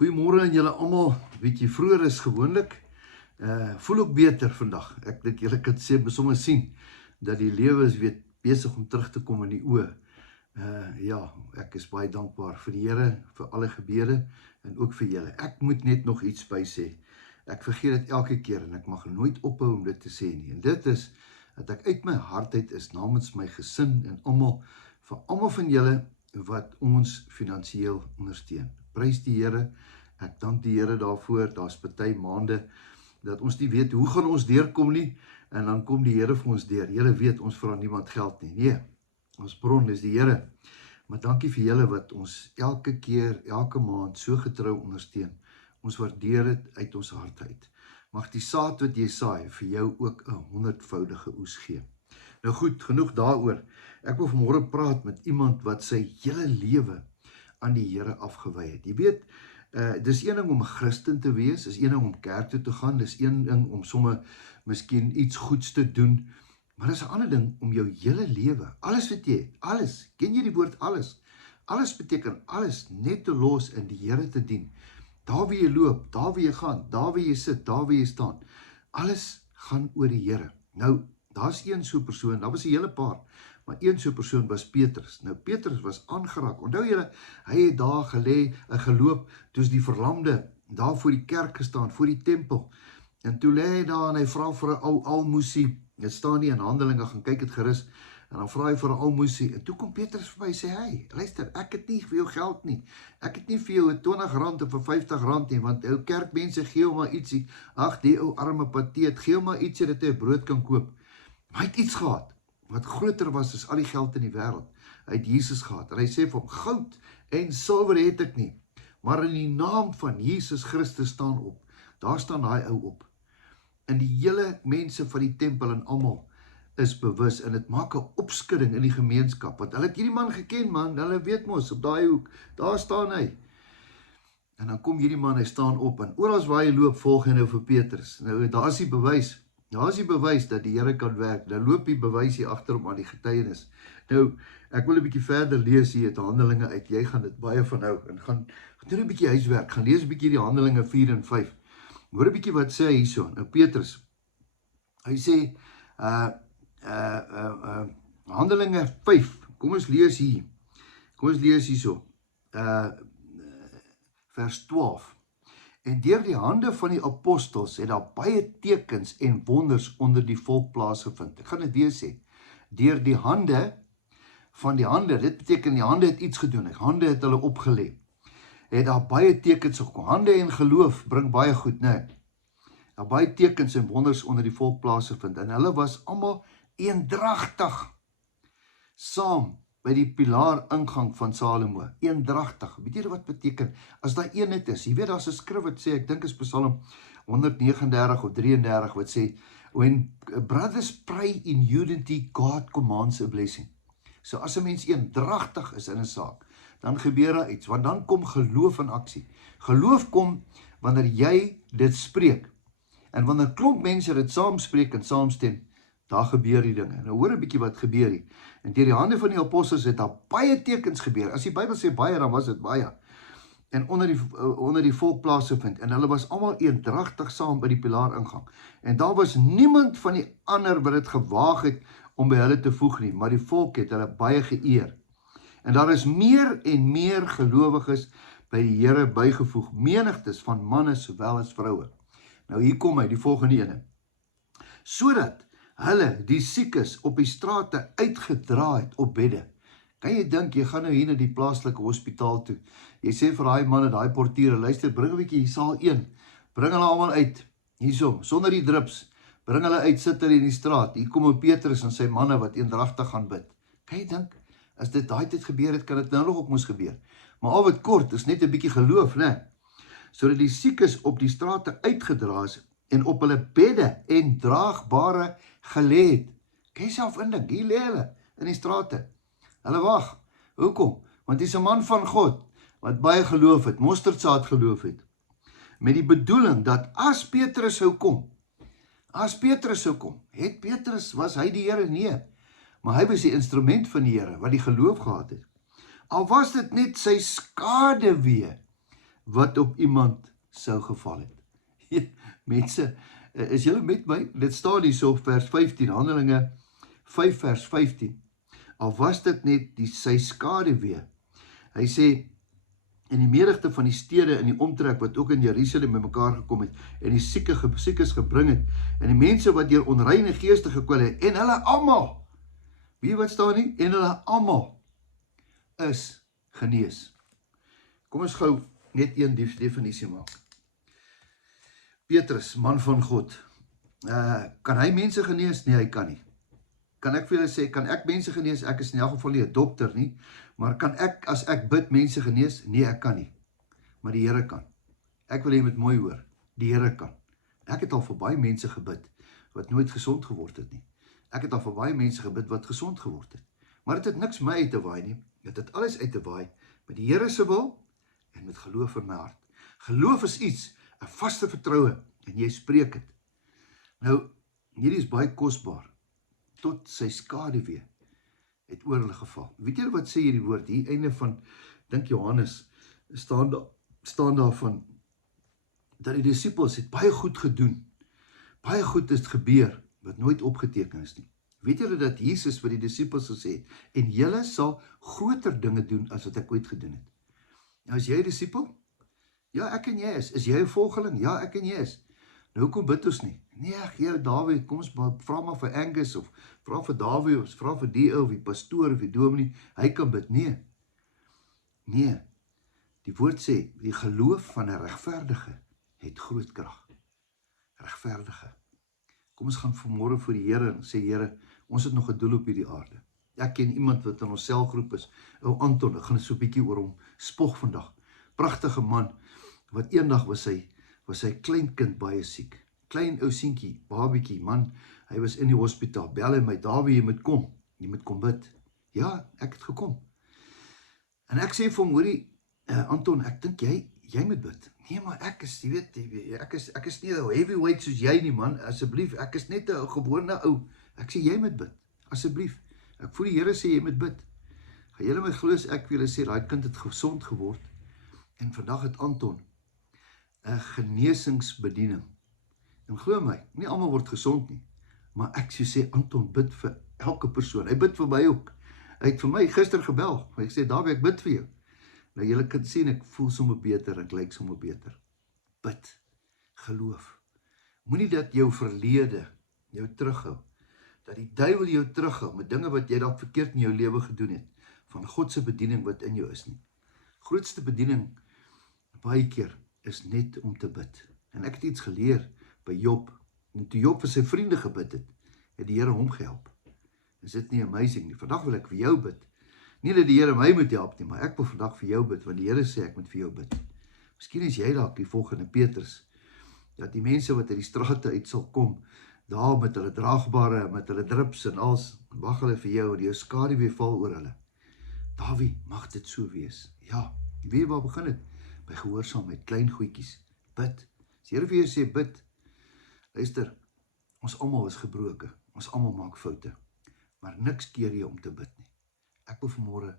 Goeiemôre aan julle almal. Weet jy, vroeër is gewoonlik. Voel ook beter vandag. Ek dink julle kan sommer sien dat die lewe is weer besig om terug te kom in die oë. Ja, ek is baie dankbaar vir die Here, vir alle gebede en ook vir julle. Ek moet net nog iets by sê. Ek vergeet dit elke keer en ek mag nooit ophou om dit te sê nie. En dit is dat ek uit my hart uit is namens my gesin en almal, vir almal van julle wat ons finansiëel ondersteun. Prys die Here. Ek dank die Here daarvoor. Daar's party maande dat ons nie weet hoe gaan ons deurkom nie, en dan kom die Here vir ons deur. Julle weet, ons vra niemand geld nie. Nee, ons bron is die Here. Maar dankie vir julle wat ons elke keer, elke maand so getrou ondersteun. Ons waardeer dit uit ons hart uit. Mag die saad wat jy saai vir jou ook 'n 100voudige oes gee. Nou goed, genoeg daaroor. Ek wil vanmôre praat met iemand wat sy hele lewe aan die Here afgewy het. Jy weet, dis een ding om 'n Christen te wees, dis een ding om kerk toe te gaan, dis een ding om sommer miskien iets goeds te doen, maar dis 'n ander ding om jou hele lewe, alles wat jy het, alles, ken jy die woord alles? Alles beteken alles, net te los en die Here te dien. Daar waar jy loop, daar waar jy gaan, daar waar jy sit, daar waar jy staan, alles gaan oor die Here. Nou, daar's een so persoon, daar was 'n hele paar, maar een so persoon was Petrus. Nou, Petrus was aangeraak. Onthou julle, hy het daar geloop, toe is die verlamde daar voor die kerk gestaan, voor die tempel. En toe lê hy daar en hy vra vir 'n ou almoesie. Dit staan nie in Handelinge, gaan kyk dit gerus. En dan vra hy vir 'n almoesie. En toe kom Petrus verby en sê, hey, luister, ek het nie vir jou geld nie. Ek het nie vir jou 'n R20 of 'n R50 nie, want ou kerkmense gee hom maar ietsie. Ag, die ou arme pateet, gee hom maar ietsie dat hy 'n brood kan koop. Maar hy het iets gehad wat groter was as al die geld in die wêreld. Hy het Jesus gehad. En hy sê vir hom, goud en silwer het ek nie, maar in die naam van Jesus Christus staan op. Daar staan daai ou op. En die hele mense van die tempel en almal is bewus, en dit maak 'n opskudding in die gemeenskap, want hulle het hierdie man geken, man, hulle weet mos, op daai hoek, daar staan hy. En dan kom hierdie man, hy staan op, en oral waar hy loop, volg hy nou vir Petrus. Nou, daar is die bewys. Daar is die bewys dat die Here kan werk. Dan loop die bewys hier agter hom aan die getuienis. Nou, ek wil 'n bietjie verder lees hier uit Handelinge uit. Jy gaan dit baie van hou en gaan doen 'n bietjie huiswerk. Gaan lees 'n bietjie die Handelinge 4 en 5. Hoor 'n bietjie wat sê hy hierso. Nou Petrus. Hy sê Handelinge 5. Kom ons lees hier. Kom ons lees hierso. Vers 12. En deur die hande van die apostels het daar baie tekens en wonders onder die volk plaasgevind. Ek gaan dit weer sê. Deur die hande van die hande, dit beteken die hande het iets gedoen. Die hande het hulle opgelê. Het daar baie tekens gekom. Hande en geloof bring baie goed, né? Daar baie tekens en wonders onder die volk plaasgevind. En hulle was almal eendragtig saam by die pilaar ingang van Salomo. Eendragtig. Weet jy wat beteken? As daar eenheid is. Jy weet, daar's 'n skrif wat sê, ek dink is Psalm 139 of 33 wat sê, when brothers pray in unity, God commands a blessing. So as 'n mens eendragtig is in 'n saak, dan gebeur daar iets, want dan kom geloof in aksie. Geloof kom wanneer jy dit spreek. En wanneer klomp mense dit saam spreek en saamstem, daar gebeur die dinge. Nou hoor 'n bietjie wat gebeur hier. En deur die hande van die apostels het daar baie tekens gebeur. As die Bybel sê baie, dan was dit baie. En onder die volk plaasgevind. En hulle was almal eendragtig saam by die pilaar ingang. En daar was niemand van die ander wat dit gewaag het om by hulle te voeg nie, maar die volk het hulle baie geëer. En daar is meer en meer gelowiges by die Here bygevoeg, menigtes van manne sowel as vroue. Nou hier kom hy, die volgende ene. Sodat hulle die siekes op die strate uitgedra het op bedde. Kan jy dink, jy gaan nou hier na die plaaslike hospitaal toe. Jy sê vir daai manne, daai portiere, luister, bring 'n bietjie hier saal 1. Bring hulle almal uit. Hierso, sonder die drips. Bring hulle uit, sit hulle in die straat. Hier kom Petrus en sy manne wat eendragtig gaan bid. Kan jy dink, as dit daai tyd gebeur het, kan dit nou nog ook moes gebeur. Maar al wat kort is net 'n bietjie geloof, né? Sodat die siekes op die strate uitgedra is en op hulle bedde en draagbare gelê het. Kan jy self indink, hier lê hulle in die strate. Hulle wag. Hoekom? Want hy's 'n man van God, wat baie geloof het, mosterdsaad geloof het. Met die bedoeling dat as Petrus sou kom, het Petrus, was hy die Here? Nee. Maar hy was die instrument van die Here, wat die geloof gehad het. Al was dit net sy skaduwee wat op iemand sou geval het. Mense, is julle met my? Dit staan hier so vers 15, Handelinge 5 vers 15. Al was dit net sy skaduwee. Hy sê, en die menigte van die stede in die omtrek wat ook in Jerusalem by mekaar gekom het en die siekes gebring het en die mense wat deur onreine geeste gekwel het en hulle almal, wie wat staan nie? En hulle almal is genees. Kom ons gou net een definisie maak. Petrus, man van God, kan hy mense genees? Nee, hy kan nie. Kan ek vir julle sê, kan ek mense genees? Ek is in elk geval nie 'n dokter nie, maar kan ek, as ek bid, mense genees? Nee, ek kan nie. Maar die Here kan. Ek wil jy moet mooi hoor, die Here kan. Ek het al vir baie mense gebid, wat nooit gesond geword het nie. Ek het al vir baie mense gebid, wat gesond geword het. Maar dit het niks my uit te waai nie. Dit het alles uit te waai, met die Here se wil, en met geloof in my hart. Geloof is iets, 'n vaste vertroue, en jy spreek het. Nou, hierdie is baie kosbaar. Tot sy skaduwee het oor hulle geval. Weet julle wat sê hierdie woord? Hier einde van, dink Johannes, staan daar van, dat die disippels het baie goed gedoen. Baie goed is gebeur, wat nooit opgeteken is nie. Weet julle dat Jesus vir die disippels gesê het, en julle sal groter dinge doen, as wat ek ooit gedoen het. Nou, is jy 'n disipel? Ja, ek en jy is. Is jy 'n volgeling? Ja, ek en jy is. Nou, hoekom bid ons nie? Nee, Here Dawie, kom ons vra maar vir Angus, of vra vir Dawie, of vra vir die ou, of die pastoor, of die dominee, hy kan bid. Nee. Nee. Die woord sê, die geloof van 'n regverdige het groot krag. Regverdige. Kom ons gaan vanmôre voor die Here en sê, Here, ons het nog 'n doel op hierdie aarde. Ek ken iemand wat in ons selgroep is, ou Anton, ek gaan so 'n bietjie oor hom spog vandag. Pragtige man, wat eendag was sy kleinkind baie siek. Klein ou seentjie, babietjie, man, hy was in die hospitaal. Bel hy my, Dawie, jy moet kom bid. Ja, ek het gekom. En ek sê vir hom, hoorie, Anton, ek dink jy moet bid. Nee, maar ek is, jy weet, ek is nie 'n heavyweight soos jy nie, man, asseblief, ek is net 'n gewone ou. Ek sê, jy moet bid, asseblief. Ek voel die Here sê, jy moet bid. Gaan julle my glo as ek vir julle sê, daai kind het gesond geword, en vandag het Anton 'n genesingsbediening. En glo my, nie almal word gesond nie, maar ek sê, Anton bid vir elke persoon. Hy bid vir my ook. Hy het vir my gister gebel. Hy sê, Dawie, ek bid vir jou. Nou, julle kan sien, ek voel sommer beter, ek lyk sommer beter. Bid, geloof. Moenie dat jou verlede jou terughou, dat die duiwel jou terughou met dinge wat jy dalk verkeerd in jou lewe gedoen het, van God se bediening wat in jou is nie. Grootste bediening, baie keer, is net om te bid. En ek het iets geleer by Job, en toe Job vir sy vriende gebid het die Here hom gehelp. Is dit nie amazing nie? Vandag wil ek vir jou bid. Nie dat die Here my moet help nie, maar ek wil vandag vir jou bid, want die Here sê ek moet vir jou bid. Miskien is jy dalk die volgende Petrus, dat die mense wat uit die strate uit sal kom, daar met hulle draagbare, met hulle drips en als, wag hulle vir jou, en jou skaduwee val oor hulle. Dawie, mag dit so wees. Ja, weet waar begin het? By gehoorsaamheid, klein goedjies. Bid. As die Here vir jou sê, bid. Luister, ons almal is gebroken. Ons almal maak foute. Maar niks keer jy om te bid nie. Ek wil vanmôre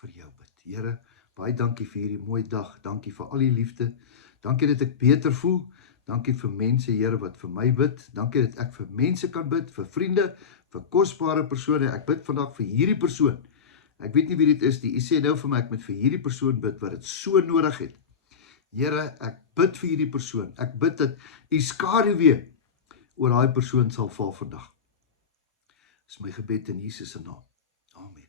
vir jou bid. Here, baie dankie vir hierdie mooi dag. Dankie vir al die liefde. Dankie dat ek beter voel. Dankie vir mense, Here, wat vir my bid. Dankie dat ek vir mense kan bid, vir vriende, vir kosbare persone. Ek bid vandag vir hierdie persoon. Ek weet nie wie dit is nie. U sê nou vir my, ek moet vir hierdie persoon bid, wat dit so nodig het. Here, ek bid vir hierdie persoon. Ek bid dat u skaduwee oor daai persoon sal val vandag. Dis my gebed in Jesus se naam. Amen.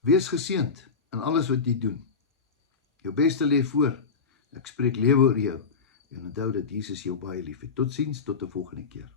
Wees geseënd in alles wat jy doen. Jou beste lê voor. Ek spreek lewe oor jou. En onthou dat Jesus jou baie lief het. Totsiens, tot 'n volgende keer.